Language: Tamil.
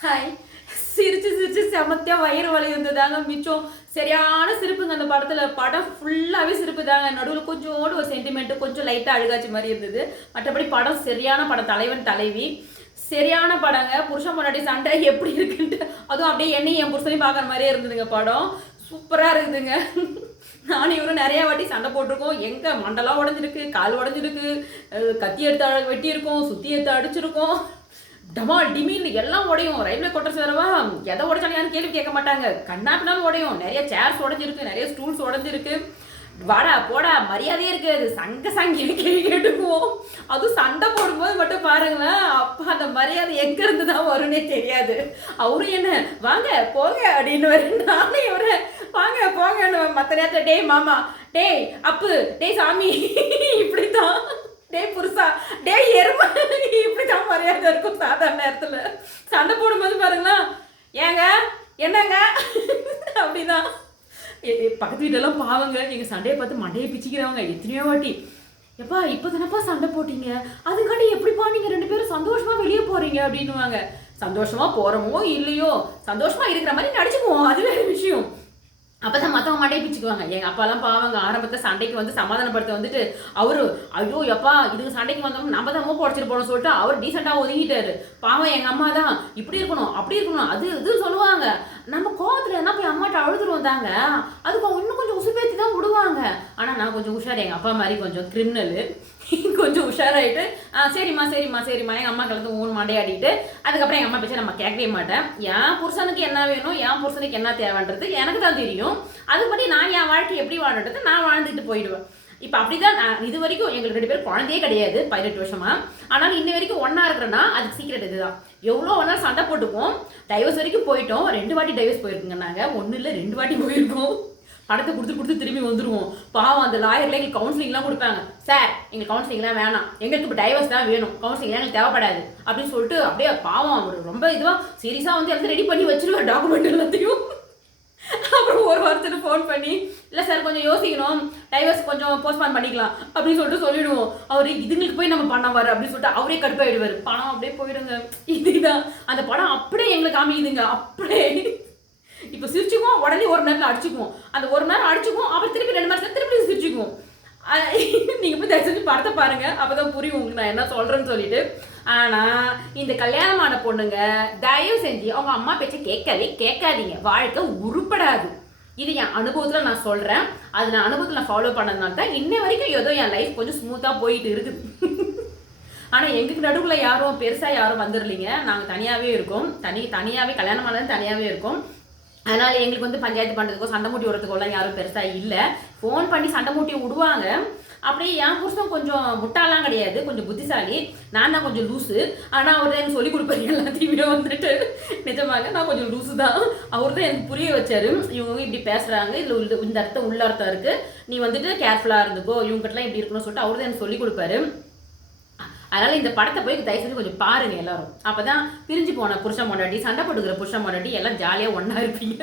ஹாய். சிரிச்சு சிரிச்சு செமத்தியா வயிறு வலி இருந்ததாங்க மிச்சம். சரியான சிரிப்புங்க அந்த படத்துல. படம் ஃபுல்லாவே சிரிப்பு தாங்க. நடுவுல கொஞ்சோண்டு ஒரு சென்டிமெண்ட் கொஞ்சம் லைட்டா அழுகாச்சு மாரி இருந்தது. மற்றபடி படம் சரியான படம். தலைவன் தலைவி சரியான படங்க. புருஷன் பொண்டாட்டி சண்டை எப்படி இருக்குன்ட்டு அதுவும் அப்படியே என்னையும் என் புருஷனையும் பார்க்குற மாதிரியே இருந்ததுங்க படம். சூப்பரா இருக்குதுங்க. நானும் இவரும் நிறைய வாட்டி சண்டை போட்டிருக்கோம். எங்க மண்டெல்லாம் உடஞ்சிருக்கு, கால் உடஞ்சிருக்கு, கத்தி எடுத்து வெட்டியிருக்கோம், சுத்தி எடுத்து அடிச்சிருக்கோம். டமால் டிமின்னு எல்லாம் உடையும். ரயில்வே குவார்டர்ஸ் வேறவா, எதை உடைச்சாலும் யாரும் கேள்வி கேட்க மாட்டாங்க. கண்ணாப்பினாலும் உடையும். நிறைய சேர்ஸ் உடஞ்சிருக்கு, நிறைய ஸ்டூல்ஸ் உடஞ்சிருக்கு. வாடா போடா மரியாதையே இருக்காது. சங்கின்னு கேள்வி கேட்டுக்குவோம். அதுவும் சண்டை போடும்போது மட்டும் பாருங்களேன், அப்பா அந்த மரியாதை எங்க இருந்து தான் வரும்னே தெரியாது. அவரும் என்ன வாங்க போங்க அப்படின்னு, நானும் இவரை வாங்க போங்கன்னு. மற்ற நேரத்தில் டேய் மாமா, டேய் அப்பு, டேய் சாமி, இப்படித்தான். டேய் புருஷா, டேய் எருமை, இப்படித்தான் மரியாதை இருக்கும் சாதாரண நேரத்தில். சண்டை போடும்போது பாருங்களா, ஏங்க என்னங்க அப்படிதான். பக்கத்து வீட்டெல்லாம் பாவங்க, எங்கள் சண்டையை பார்த்து மண்டையை பிச்சுக்கிறவங்க எத்தனையோ வாட்டி. எப்பா இப்போ தானப்பா சண்டை போட்டீங்க, அதுக்காண்டி எப்படிப்பா நீங்கள் 2 பேரும் சந்தோஷமாக வெளியே போகிறீங்க அப்படின்னுவாங்க. சந்தோஷமாக போகிறோமோ இல்லையோ, சந்தோஷமாக இருக்கிற மாதிரி நடிச்சுக்குவோம், அது வேறு விஷயம். அப்போ தான் மற்றவங்க மண்டையை பிச்சுக்குவாங்க. எங்கள் அப்பாலாம் பாவங்க ஆரம்பத்தில் சண்டைக்கு வந்து சமாதானப்படுத்த வந்துட்டு அவரு ஐயோ எப்பா இதுக்கு சண்டைக்கு வந்தோம் நம்ம தான் மூக்க உடச்சிட்டு போகணும்னு சொல்லிட்டு அவர் டீசெண்டாக ஒதுங்கிட்டாரு. பாவம் எங்கள் அம்மா தான் இப்படி இருக்கணும் அப்படி இருக்கணும் அது இது சொல்லுவாங்க. நம்ம கோவத்தில் என்ன போய் அம்மாட்ட அழுதுருவோம் தாங்க. அதுக்கு இன்னும் கொஞ்சம் உசுப்பேற்றி தான் விடுவாங்க. ஆனால் நான் கொஞ்சம் உஷார், எங்கள் அப்பா மாதிரி கொஞ்சம் கிரிமினலு, கொஞ்சம் உஷாராயிட்டு சரிம்மா சரிம்மா சரிம்மா எங்கள் அம்மா கலந்து ஊன் மண்டையாடிட்டு அதுக்கப்புறம் எங்கள் அம்மா பேச்ச நம்ம கேட்கவே மாட்டேன். என் புருஷனுக்கு என்ன வேணும், என் புருஷனுக்கு என்ன தேவைன்றது எனக்கு தான் தெரியும். அதுபடி நான் என் வாழ்க்கை எப்படி வாழ்றது நான் வாழ்ந்துட்டு போயிடுவேன். இப்போ அப்படிதான் இது வரைக்கும் எங்களுக்கு 2 பேரும் குழந்தையே கிடையாது 18 வருஷமா. ஆனாலும் இன்ன வரைக்கும் ஒன்றா இருக்கிறேன்னா அதுக்கு சீக்கிரம் இதுதான். எவ்வளோ ஒன்றா சண்டை போட்டுப்போம். டைவர்ஸ் வரைக்கும் போயிட்டோம். 2 வாட்டி டைவர்ஸ் போயிருக்குங்க. நாங்கள் 1 இல்லை 2 வாட்டி போயிருக்கோம். படத்தை கொடுத்து திரும்பி வந்துடுவோம். பாவம் அந்த லாயர்ல எங்களுக்கு கவுன்சிலிங்லாம் கொடுப்பாங்க. சார் எங்களுக்கு கவுன்சிலிங்லாம் வேணாம், எங்களுக்கு இப்போ டைவர்ஸ் தான் வேணும், கவுன்சிலிங்லாம் எங்களுக்கு தேவைப்படாது அப்படின்னு சொல்லிட்டு அப்படியே பாவம் அவர் ரொம்ப இதுவாக சீரியஸாக வந்து எல்லாத்தையும் ரெடி பண்ணி வச்சிருவார் டாக்குமெண்ட் எல்லாத்தையும். அப்புறம் ஒரு வாரத்துக்கு ஃபோன் பண்ணி இல்லை சார் கொஞ்சம் யோசிக்கணும், டைவர்ஸ் கொஞ்சம் போஸ்ட்பான் பண்ணிக்கலாம் அப்படின்னு சொல்லிட்டு சொல்லிவிடுவோம். அவர் இதுங்களுக்கு போய் நம்ம பண்ண வர அப்படின்னு சொல்லிட்டு அவரே கடுப்பாயிடுவார். பணம் அப்படியே போயிடுங்க. இதுதான் அந்த படம் அப்படியே எங்களுக்கு அமையுதுங்க. அப்படியே இப்போ சிரிச்சுக்குவோம், உடனே ஒரு நேரத்தில் அடிச்சுக்குவோம். அந்த ஒரு நேரம் அடிச்சுக்குவோம், அப்புறம் திருப்பி 2 மாதம் திருப்பி சிரிச்சுக்குவோம். நீங்கள் போய் தயவு செஞ்சு படத்தை பாருங்கள், அப்போ தான் புரியும் உங்களுக்கு நான் என்ன சொல்கிறேன்னு சொல்லிட்டு. ஆனால் இந்த கல்யாணமான பொண்ணுங்க தயவு செஞ்சு அவங்க அம்மா பேச்சை கேட்காதீங்க. வாழ்க்கை உருப்படாது. இது என் அனுபவத்தில் நான் சொல்கிறேன். அது நான் அனுபவத்தில் நான் ஃபாலோ பண்ணதுனால தான் இன்ன வரைக்கும் ஏதோ என் லைஃப் கொஞ்சம் ஸ்மூத்தாக போயிட்டு இருக்குது. ஆனால் எங்களுக்கு நடுவில் யாரும் பெருசாக யாரும் வந்துடலைங்க. நாங்கள் தனியாகவே இருக்கோம். தனியாகவே கல்யாணம் ஆனது தனியாகவே இருக்கோம். அதனால் எங்களுக்கு வந்து பஞ்சாயத்து பண்ணுறதுக்கோ சண்டை மூட்டி விடுறதுக்கோலாம் யாரும் பெருசாக இல்லை. ஃபோன் பண்ணி சண்டை மூட்டி விடுவாங்க. அப்படியே என் புருஷன் கொஞ்சம் முட்டாலாம் கிடையாது, கொஞ்சம் புத்திசாலி. நான் தான் கொஞ்சம் லூஸு. ஆனால் அவர் தான் எனக்கு சொல்லிக் கொடுப்பாரு எல்லாத்தையுமே வந்துட்டு. நிஜமாக நான் கொஞ்சம் லூஸு தான். அவர் தான் எனக்கு புரிய வச்சார். இவங்க இப்படி பேசுகிறாங்க, இதில் இந்த அர்த்தம் உள்ள அர்த்தம் இருக்குது, நீ வந்துட்டு கேர்ஃபுல்லாக இருந்துக்கோ, இவங்ககிட்டலாம் இப்படி இருக்கணும்னு சொல்லிட்டு அவர் தான் எனக்கு சொல்லிக் கொடுப்பாரு. அதனால் இந்த படத்தை போய் தயவு செஞ்சு கொஞ்சம் பாருங்கள் எல்லாரும். அப்போ தான் பிரிஞ்சு போன புருஷன் பொண்டாட்டி, சண்டை போட்டுக்கிற புருஷன் பொண்டாட்டி எல்லாம் ஜாலியாக ஒன்றா இருப்பீங்க.